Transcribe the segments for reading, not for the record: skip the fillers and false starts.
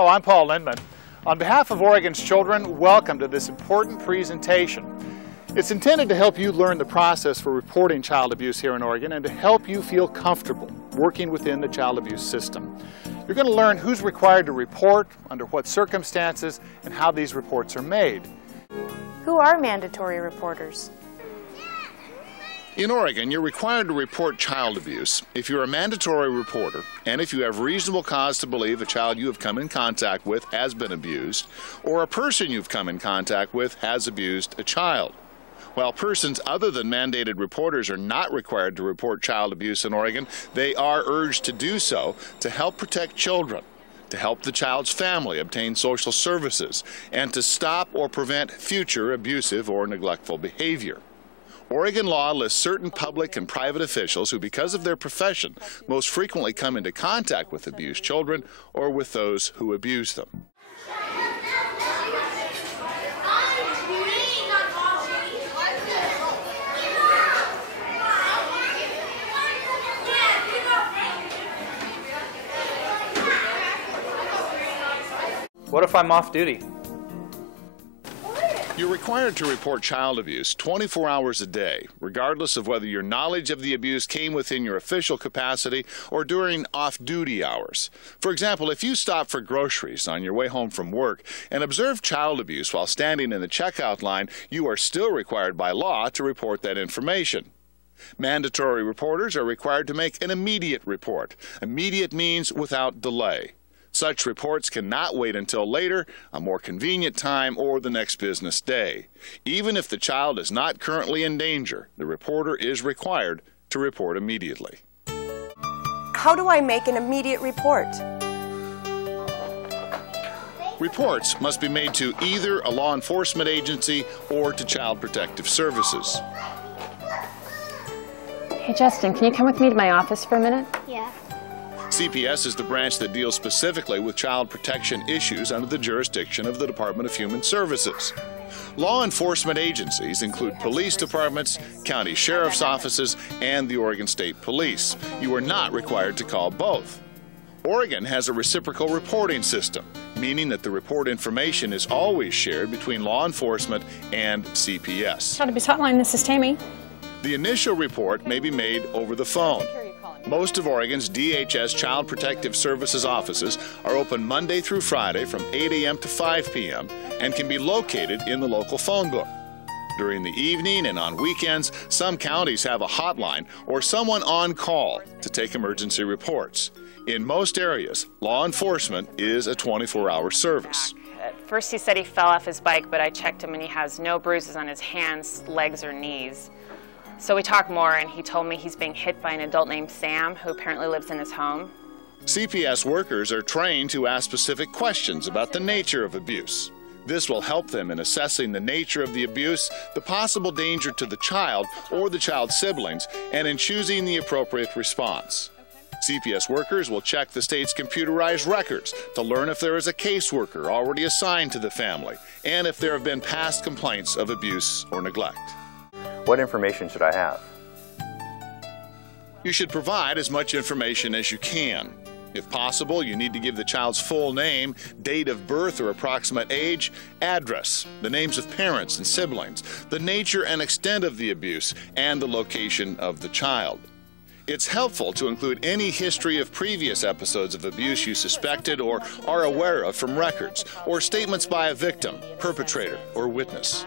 Hello, I'm Paul Lindman. On behalf of Oregon's children, welcome to this important presentation. It's intended to help you learn the process for reporting child abuse here in Oregon and to help you feel comfortable working within the child abuse system. You're going to learn who's required to report, under what circumstances, and how these reports are made. Who are mandatory reporters? In Oregon, you're required to report child abuse if you're a mandatory reporter and if you have reasonable cause to believe a child you have come in contact with has been abused or a person you've come in contact with has abused a child. While persons other than mandated reporters are not required to report child abuse in Oregon, they are urged to do so to help protect children, to help the child's family obtain social services, and to stop or prevent future abusive or neglectful behavior. Oregon law lists certain public and private officials who, because of their profession, most frequently come into contact with abused children or with those who abuse them. What if I'm off duty? You're required to report child abuse 24 hours a day, regardless of whether your knowledge of the abuse came within your official capacity or during off-duty hours. For example, if you stop for groceries on your way home from work and observe child abuse while standing in the checkout line, you are still required by law to report that information. Mandatory reporters are required to make an immediate report. Immediate means without delay. Such reports cannot wait until later, a more convenient time, or the next business day. Even if the child is not currently in danger, the reporter is required to report immediately. How do I make an immediate report? Reports must be made to either a law enforcement agency or to Child Protective Services. Hey, Justin, can you come with me to my office for a minute? Yeah. CPS is the branch that deals specifically with child protection issues under the jurisdiction of the Department of Human Services. Law enforcement agencies include police departments, county sheriff's offices, and the Oregon State Police. You are not required to call both. Oregon has a reciprocal reporting system, meaning that the report information is always shared between law enforcement and CPS. Child Abuse Hotline, this is Tammy. The initial report may be made over the phone. Most of Oregon's DHS Child Protective Services offices are open Monday through Friday from 8 a.m. to 5 p.m. and can be located in the local phone book. During the evening and on weekends, some counties have a hotline or someone on call to take emergency reports. In most areas, law enforcement is a 24-hour service. At first he said he fell off his bike, but I checked him and he has no bruises on his hands, legs, or knees. So we talked more, and he told me he's being hit by an adult named Sam, who apparently lives in his home. CPS workers are trained to ask specific questions about the nature of abuse. This will help them in assessing the nature of the abuse, the possible danger to the child or the child's siblings, and in choosing the appropriate response. CPS workers will check the state's computerized records to learn if there is a caseworker already assigned to the family, and if there have been past complaints of abuse or neglect. What information should I have? You should provide as much information as you can. If possible, you need to give the child's full name, date of birth or approximate age, address, the names of parents and siblings, the nature and extent of the abuse, and the location of the child. It's helpful to include any history of previous episodes of abuse you suspected or are aware of from records, or statements by a victim, perpetrator, or witness.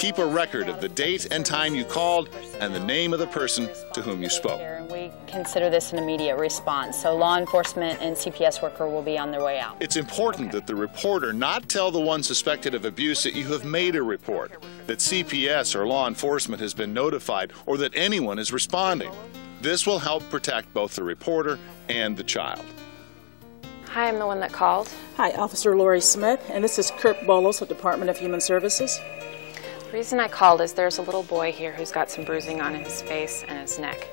Keep a record of the date and time you called and the name of the person to whom you spoke. We consider this an immediate response, so law enforcement and CPS worker will be on their way out. It's important that the reporter not tell the one suspected of abuse that you have made a report, that CPS or law enforcement has been notified, or that anyone is responding. This will help protect both the reporter and the child. Hi, I'm the one that called. Hi, Officer Lori Smith, and this is Kurt Bolos with Department of Human Services. The reason I called is there's a little boy here who's got some bruising on his face and his neck.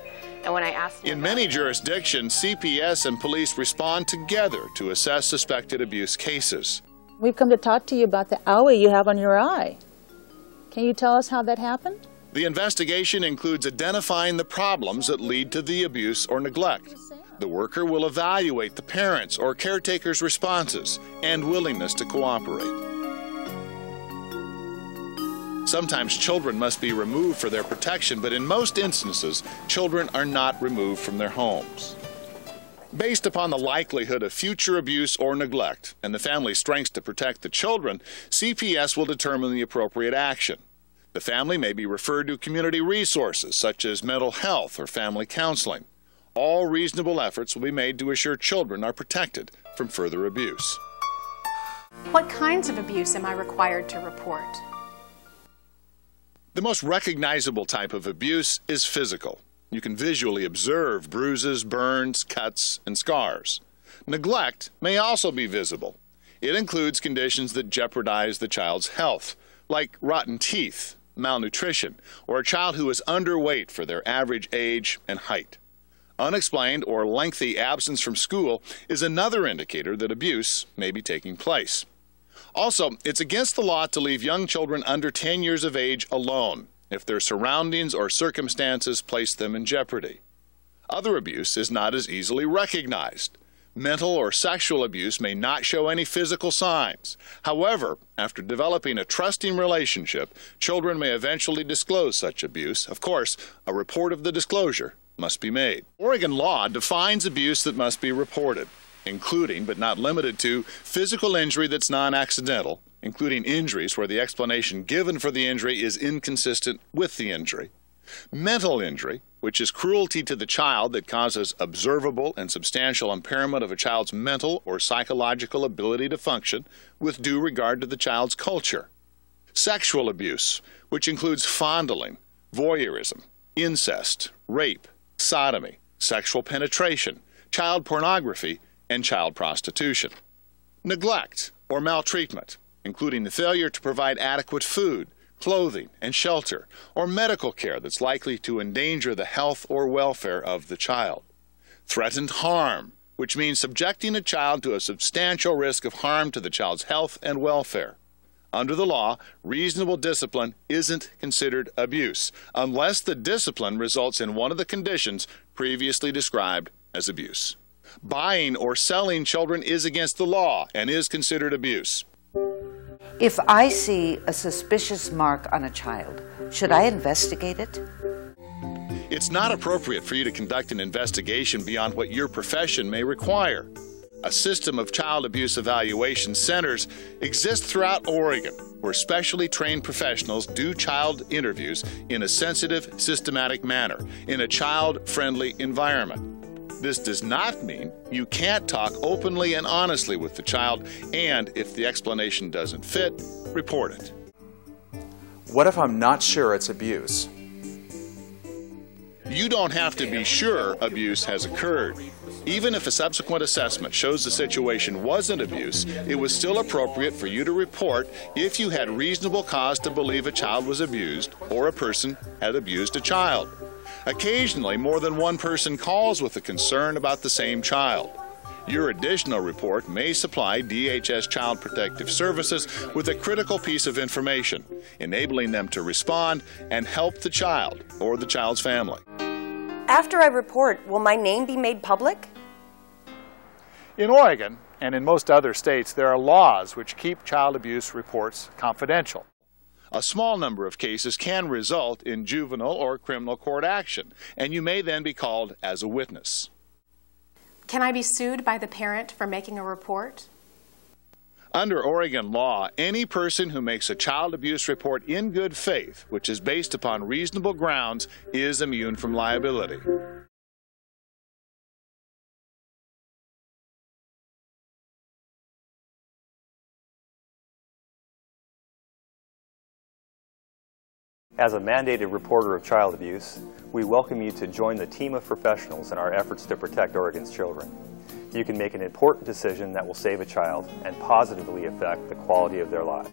And when I asked him in many jurisdictions, CPS and police respond together to assess suspected abuse cases. We've come to talk to you about the owie you have on your eye. Can you tell us how that happened? The investigation includes identifying the problems that lead to the abuse or neglect. The worker will evaluate the parents' or caretaker's responses and willingness to cooperate. Sometimes children must be removed for their protection, but in most instances, children are not removed from their homes. Based upon the likelihood of future abuse or neglect and the family's strengths to protect the children, CPS will determine the appropriate action. The family may be referred to community resources such as mental health or family counseling. All reasonable efforts will be made to assure children are protected from further abuse. What kinds of abuse am I required to report? The most recognizable type of abuse is physical. You can visually observe bruises, burns, cuts, and scars. Neglect may also be visible. It includes conditions that jeopardize the child's health, like rotten teeth, malnutrition, or a child who is underweight for their average age and height. Unexplained or lengthy absence from school is another indicator that abuse may be taking place. Also, it's against the law to leave young children under 10 years of age alone if their surroundings or circumstances place them in jeopardy. Other abuse is not as easily recognized. Mental or sexual abuse may not show any physical signs. However, after developing a trusting relationship, children may eventually disclose such abuse. Of course, a report of the disclosure must be made. Oregon law defines abuse that must be reported, including but not limited to physical injury that's non-accidental, including injuries where the explanation given for the injury is inconsistent with the injury, mental injury, which is cruelty to the child that causes observable and substantial impairment of a child's mental or psychological ability to function with due regard to the child's culture, sexual abuse, which includes fondling, voyeurism, incest, rape, sodomy, sexual penetration, child pornography, and child prostitution. Neglect or maltreatment, including the failure to provide adequate food, clothing, and shelter, or medical care that's likely to endanger the health or welfare of the child. Threatened harm, which means subjecting a child to a substantial risk of harm to the child's health and welfare. Under the law, reasonable discipline isn't considered abuse unless the discipline results in one of the conditions previously described as abuse. Buying or selling children is against the law and is considered abuse. If I see a suspicious mark on a child, should I investigate it? It's not appropriate for you to conduct an investigation beyond what your profession may require. A system of child abuse evaluation centers exists throughout Oregon, where specially trained professionals do child interviews in a sensitive, systematic manner, in a child-friendly environment. This does not mean you can't talk openly and honestly with the child, and if the explanation doesn't fit, report it. What if I'm not sure it's abuse? You don't have to be sure abuse has occurred. Even if a subsequent assessment shows the situation wasn't abuse, it was still appropriate for you to report if you had reasonable cause to believe a child was abused or a person had abused a child. Occasionally, more than one person calls with a concern about the same child. Your additional report may supply DHS Child Protective Services with a critical piece of information, enabling them to respond and help the child or the child's family. After I report, will my name be made public? In Oregon, and in most other states, there are laws which keep child abuse reports confidential. A small number of cases can result in juvenile or criminal court action, and you may then be called as a witness. Can I be sued by the parent for making a report? Under Oregon law, any person who makes a child abuse report in good faith, which is based upon reasonable grounds, is immune from liability. As a mandated reporter of child abuse, we welcome you to join the team of professionals in our efforts to protect Oregon's children. You can make an important decision that will save a child and positively affect the quality of their lives.